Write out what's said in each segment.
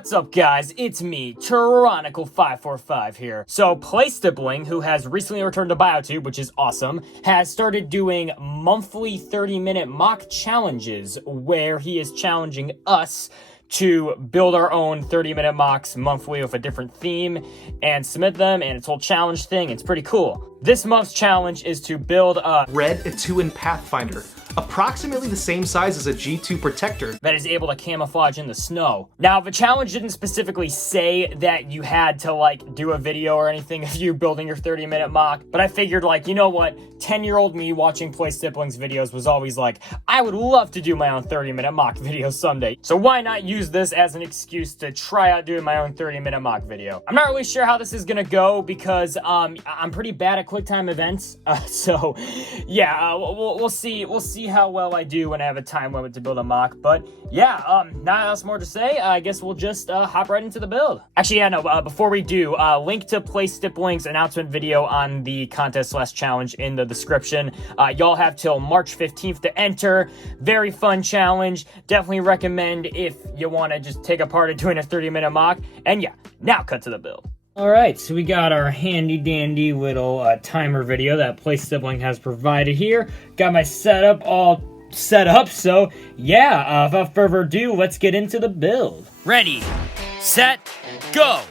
What's up, guys? It's me, Tyrannical545 here. So, Stippling, who has recently returned to BioTube, which is awesome, has started doing monthly 30-minute mock challenges where he is challenging us to build our own 30-minute mocks monthly with a different theme and submit them, and it's a whole challenge thing. It's pretty cool. This month's challenge is to build a Red 2 in Pathfinder, approximately the same size as a G2 protector that is able to camouflage in the snow. Now, the challenge didn't specifically say that you had to, like, do a video or anything of you building your 30-minute mock, but I figured, like, you know what? 10-year-old me watching Stippling's videos was always like, I would love to do my own 30-minute mock video someday. So why not use this as an excuse to try out doing my own 30-minute mock video? I'm not really sure how this is gonna go because I'm pretty bad at QuickTime events. So yeah, we'll see how well I do when I have a time limit to build a mock. But yeah, not else more to say. I guess we'll just hop right into the build. Actually, yeah, no. Before we do, link to Stippling's announcement video on the contest/challenge in the description. Y'all have till March 15th to enter. Very fun challenge. Definitely recommend if you want to just take a part in doing a 30-minute mock. And yeah, now cut to the build. Alright, so we got our handy-dandy little timer video that Stippling has provided here. Got my setup all set up, so yeah, without further ado, let's get into the build. Ready, set, go!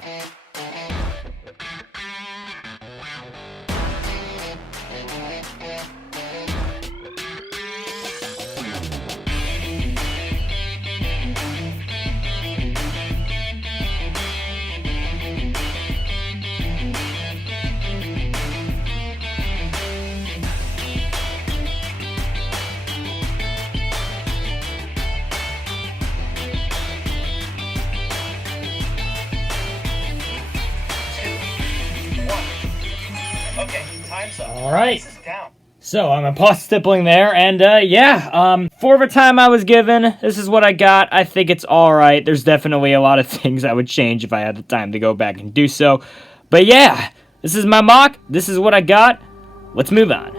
Okay, time's up. All right. So I'm a Stippling there, and yeah, for the time I was given, this is what I got. I think it's all right. There's definitely a lot of things I would change if I had the time to go back and do so. But yeah, this is my mock. This is what I got. Let's move on.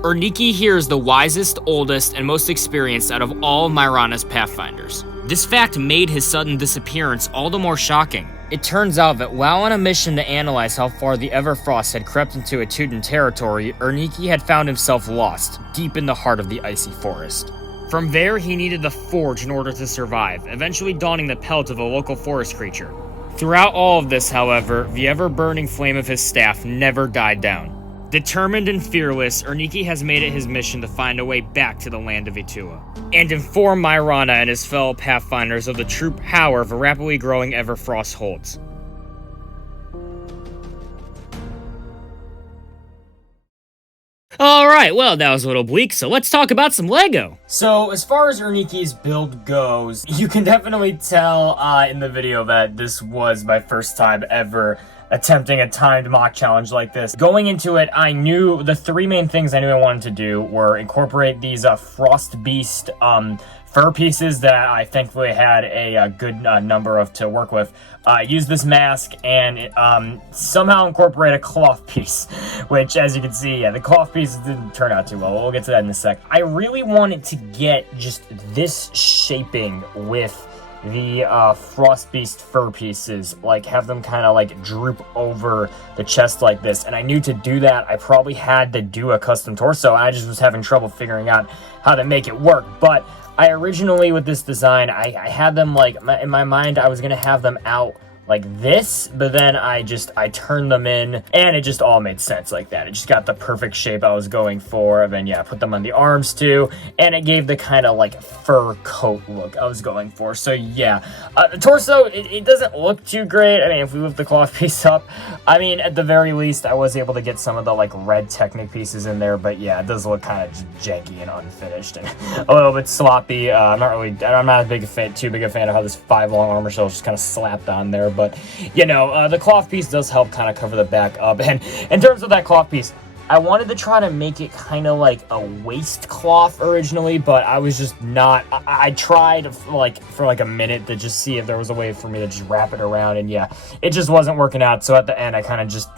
Erniki here is the wisest, oldest, and most experienced out of all Myrana's Pathfinders. This fact made his sudden disappearance all the more shocking. It turns out that while on a mission to analyze how far the Everfrost had crept into Etudan territory, Erniki had found himself lost, deep in the heart of the icy forest. From there, he needed the forge in order to survive, eventually donning the pelt of a local forest creature. Throughout all of this, however, the ever-burning flame of his staff never died down. Determined and fearless, Erniki has made it his mission to find a way back to the land of Etua, and inform Myrana and his fellow Pathfinders of the true power the rapidly growing Everfrost holds. Alright, well, that was a little bleak, so let's talk about some LEGO. So, as far as Erniki's build goes, you can definitely tell in the video that this was my first time ever attempting a timed mock challenge like this. Going into it, I knew the three main things I knew I wanted to do were incorporate these Frost Beast fur pieces that I thankfully had a good number of to work with. Use this mask and somehow incorporate a cloth piece, which, as you can see, yeah, the cloth piece didn't turn out too well. We'll get to that in a sec. I really wanted to get just this shaping with the Frost Beast fur pieces, like have them kind of like droop over the chest like this, and I knew to do that I probably had to do a custom torso. I just was having trouble figuring out how to make it work. But I originally, with this design, I had them like in my mind I was gonna have them out like this, but then I turned them in and it just all made sense like that. It just got the perfect shape I was going for. And then yeah, I put them on the arms too, and it gave the kind of like fur coat look I was going for. So yeah, the torso, it doesn't look too great. I mean, if we lift the cloth piece up, I mean, at the very least, I was able to get some of the like red Technic pieces in there, but yeah, it does look kind of janky and unfinished and a little bit sloppy. I'm not too big a fan of how this 5 long armor shell is just kind of slapped on there. But, you know, the cloth piece does help kind of cover the back up. And in terms of that cloth piece, I wanted to try to make it kind of like a waistcloth originally, but I was just not, I tried for like a minute to just see if there was a way for me to just wrap it around, and yeah, it just wasn't working out. So at the end, I kind of just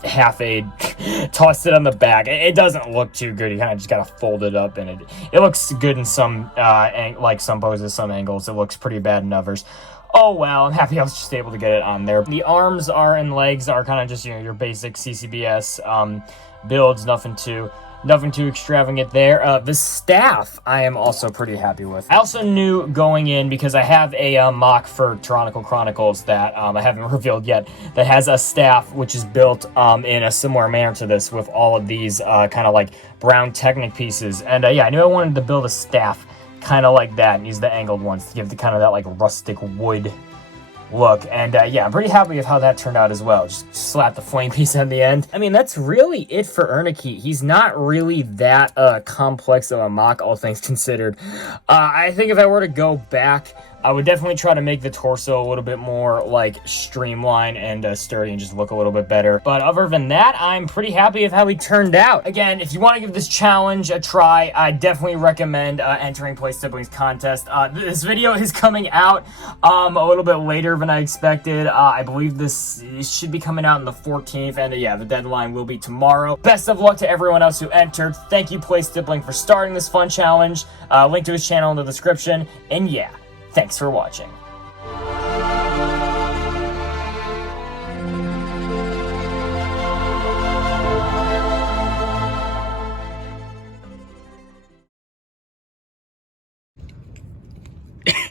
tossed it on the back. It doesn't look too good. You kind of just gotta fold it up, and it looks good in some, like some poses, some angles. It looks pretty bad in others. Oh well, I'm happy I was just able to get it on there. The arms and legs are kind of just, you know, your basic CCBS builds, nothing too extravagant there. The staff I am also pretty happy with. I also knew going in, because I have a MOC for Tyrannical Chronicles that I haven't revealed yet, that has a staff which is built in a similar manner to this, with all of these kind of like brown Technic pieces. And yeah, I knew I wanted to build a staff kind of like that and use the angled ones to give the kind of that like rustic wood look. And yeah, I'm pretty happy with how that turned out as well. Just slap the flame piece on the end. I mean, that's really it for Erniki. He's not really that complex of a MOC, all things considered. I think if I were to go back, I would definitely try to make the torso a little bit more like streamlined and sturdy and just look a little bit better. But other than that, I'm pretty happy with how he turned out. Again, if you want to give this challenge a try, I definitely recommend entering Play Stipplin's contest. This video is coming out a little bit later than I expected. I believe this should be coming out on the 14th, and yeah, the deadline will be tomorrow. Best of luck to everyone else who entered. Thank you, Play Stippling, for starting this fun challenge. Link to his channel in the description, and yeah, thanks for watching.